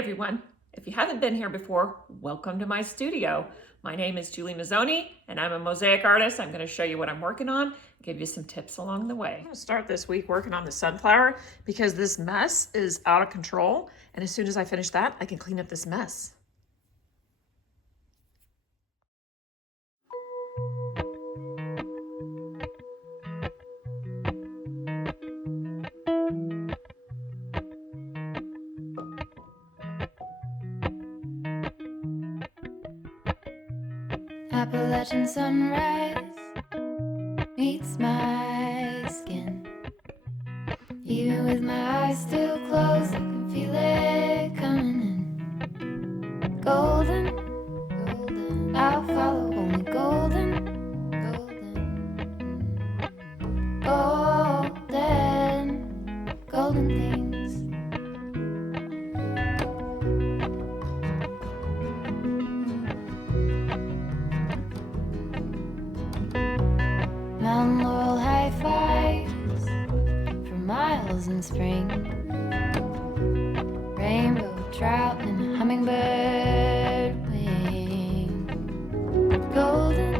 everyone. If you haven't been here before, welcome to my studio. My name is Julie Mazzoni and I'm a mosaic artist. I'm going to show you what I'm working on, give you some tips along the way. I'm going to start this week working on the sunflower because this mess is out of control. And as soon as I finish that, I can clean up this mess. Appalachian sunrise meets my skin. Even with my eyes still closed, I can feel it coming in. Golden, golden, I'll follow only golden, golden, golden, golden things. Mountain laurel high fives for miles in spring. Rainbow trout and a hummingbird wing. Golden,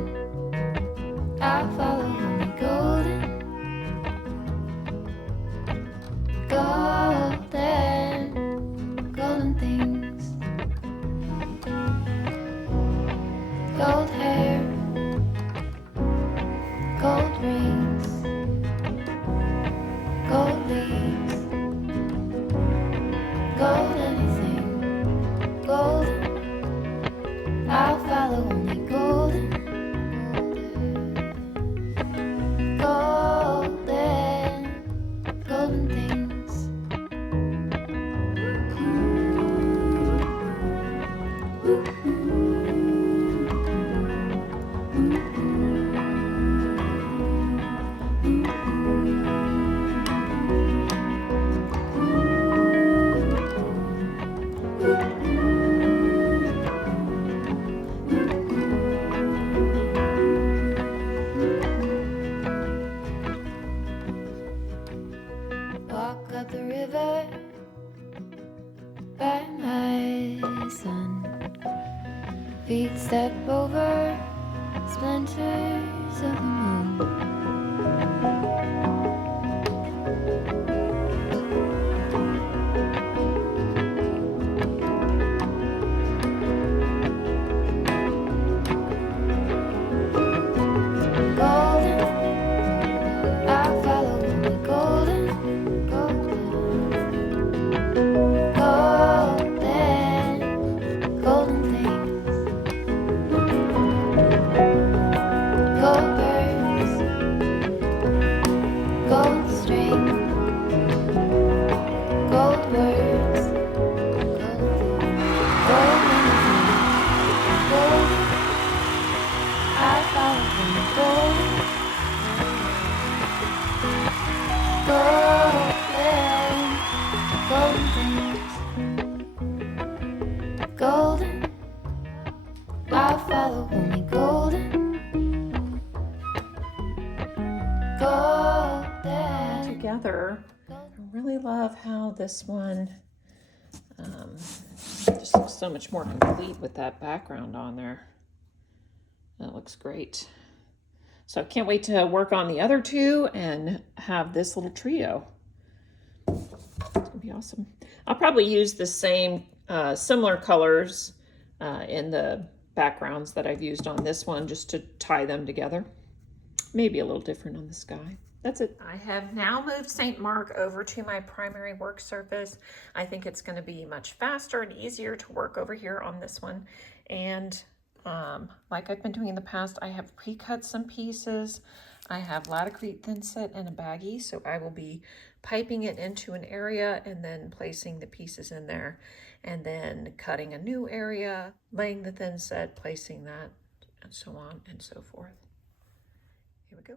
I'll follow only golden. Golden, golden things. Gold hair, gold rings, gold leaves, gold anything, golden, I'll follow only golden, golden, golden things. Walk up the river by my son. Feet step over splinters of the moon. Golden, I'll follow only golden, golden, golden things. Gold birds, gold string, gold words, gold anything, golden, I follow only golden, golden, golden things. Golden, I'll follow only golden, golden. Together, I really love how this one just looks so much more complete with that background on there. That looks great. So I can't wait to work on the other two and have this little trio. It's gonna be awesome. I'll probably use the same similar colors in the backgrounds that I've used on this one just to tie them together. Maybe a little different on the sky. That's it. I have now moved St. Mark over to my primary work surface. I think it's going to be much faster and easier to work over here on this one. And like I've been doing in the past, I have pre-cut some pieces. I have Laticrete thinset and a baggy, so I will be piping it into an area and then placing the pieces in there, and then cutting a new area, laying the thinset, placing that, and so on and so forth. Here we go.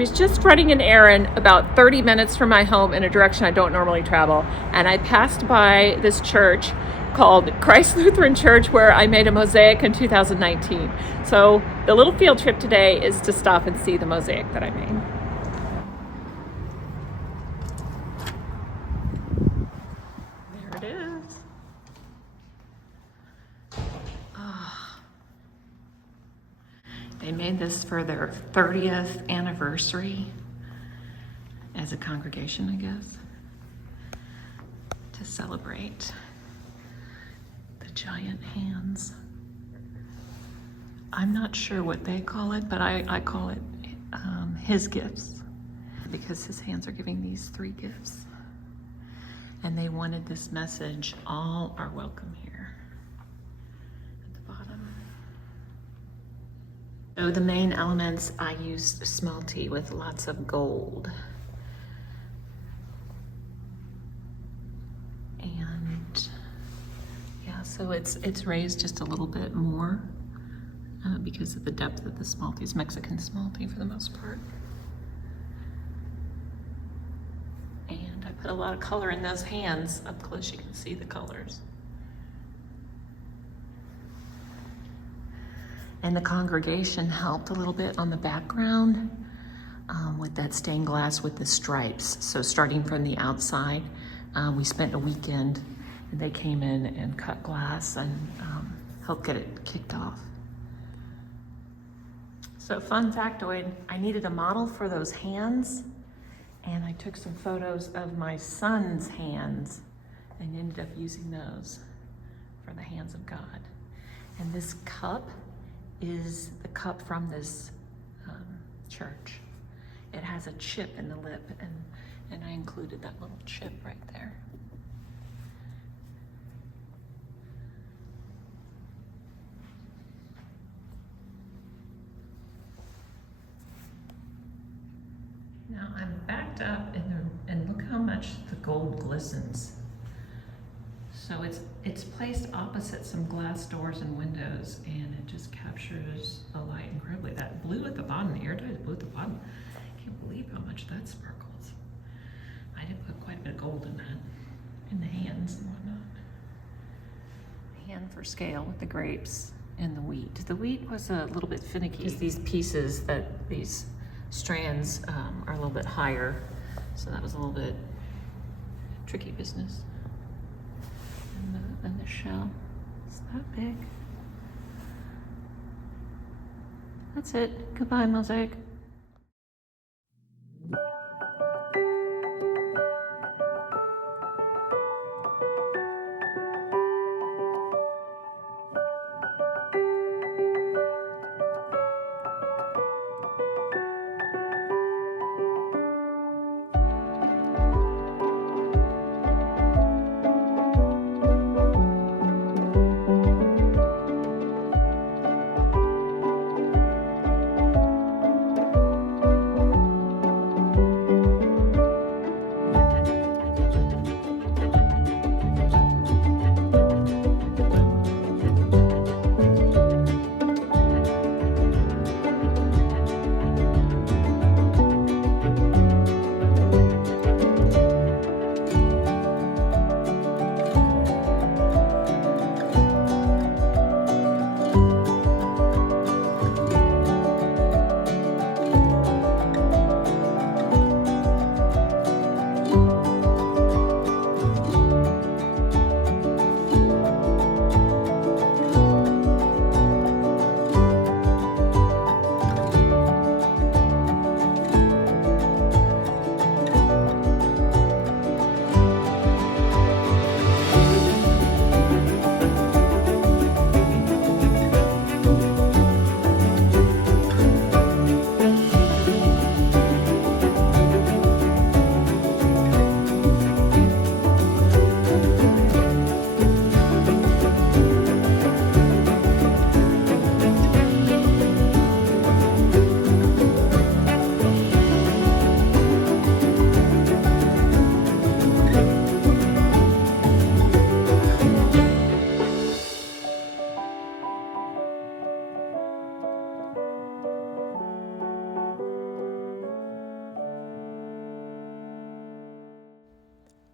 was just running an errand about 30 minutes from my home in a direction I don't normally travel, and I passed by this church called Christ Lutheran Church, where I made a mosaic in 2019. So the little field trip today is to stop and see the mosaic that I made. There it is. They made this for their 30th anniversary as a congregation, I guess, to celebrate the giant hands. I'm not sure what they call it, but I call it his gifts, because his hands are giving these 3 gifts. And they wanted this message, all are welcome here, at the bottom. So the main elements, I used smalti with lots of gold. And yeah, so it's raised just a little bit more because of the depth of the smalti. It's Mexican smalti for the most part. And I put a lot of color in those hands. Up close you can see the colors. And the congregation helped a little bit on the background with that stained glass with the stripes. So starting from the outside, we spent a weekend and they came in and cut glass and helped get it kicked off. So fun factoid, I needed a model for those hands, and I took some photos of my son's hands and ended up using those for the hands of God. And this cup is the cup from this church. It has a chip in the lip, and I included that little chip right there. Now I'm backed up and look how much the gold glistens. So it's placed opposite some glass doors and windows, and it just captures the light incredibly. That blue at the bottom, the iridized blue at the bottom, I can't believe how much that sparkles. I did put quite a bit of gold in that, in the hands and whatnot. Hand for scale with the grapes and the wheat. The wheat was a little bit finicky. Just these pieces these strands are a little bit higher, so that was a little bit tricky business. And the shell is that big. That's it. Goodbye, Mosaic.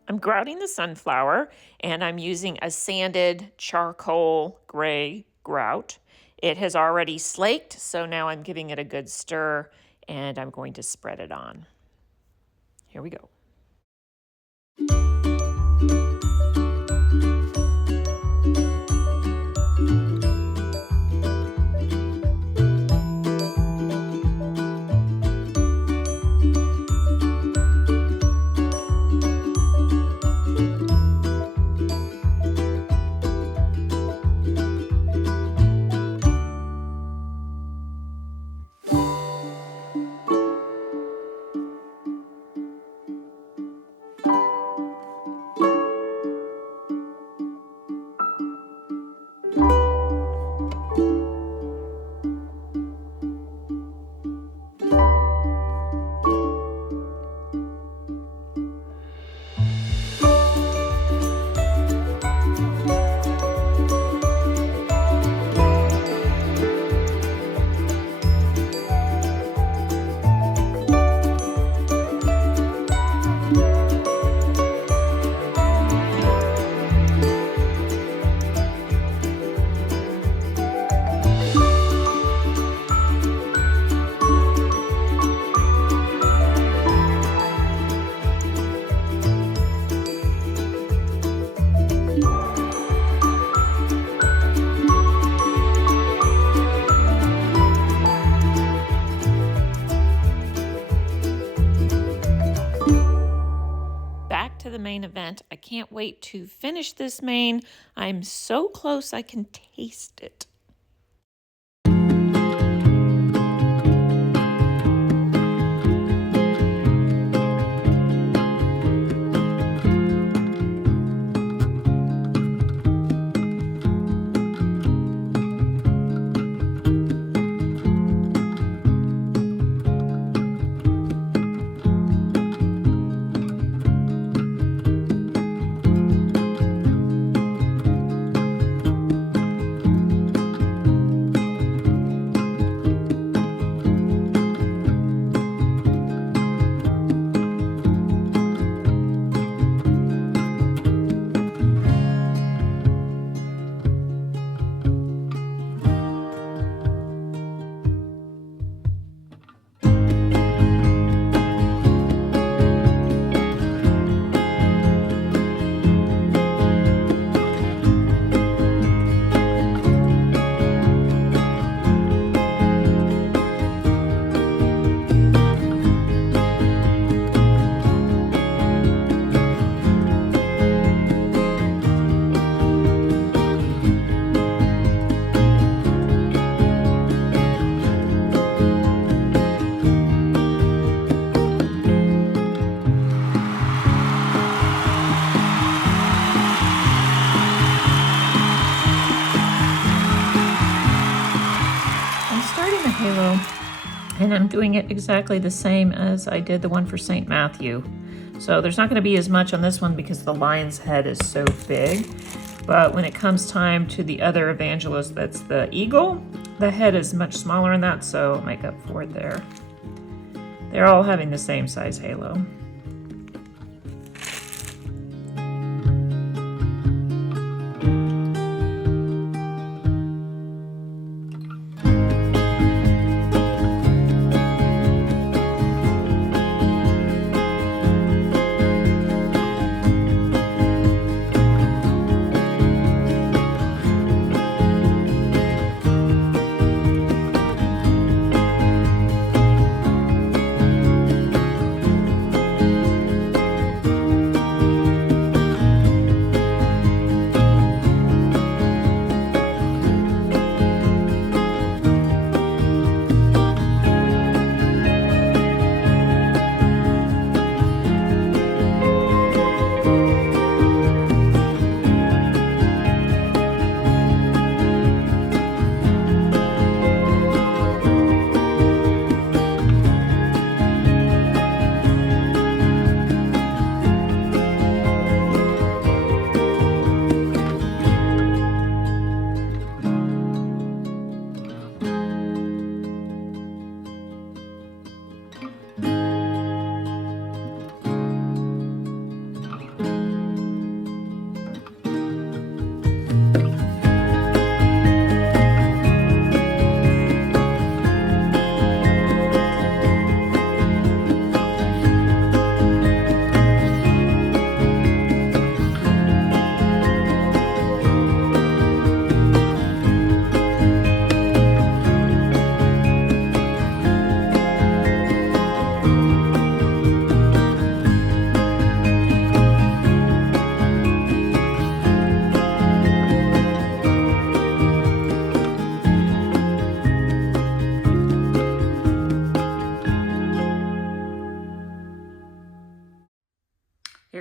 I'm grouting the sunflower, and I'm using a sanded charcoal gray grout. It has already slaked, so now I'm giving it a good stir, and I'm going to spread it on. Here we go. To the main event. I can't wait to finish this mane. I'm so close I can taste it. And I'm doing it exactly the same as I did the one for St. Matthew. So there's not going to be as much on this one because the lion's head is so big. But when it comes time to the other evangelist, that's the eagle, the head is much smaller in that, so I'll make up for it there. They're all having the same size halo.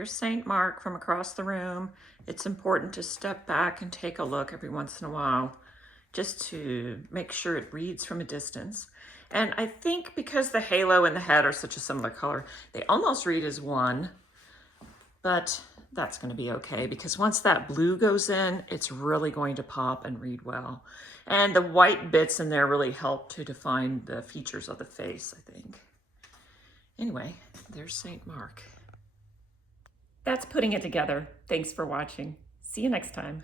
there's St. Mark from across the room. It's important to step back and take a look every once in a while, just to make sure it reads from a distance. And I think because the halo and the head are such a similar color, they almost read as one, but that's going to be okay because once that blue goes in, it's really going to pop and read well. And the white bits in there really help to define the features of the face, I think. Anyway, there's St. Mark. That's putting it together. Thanks for watching. See you next time.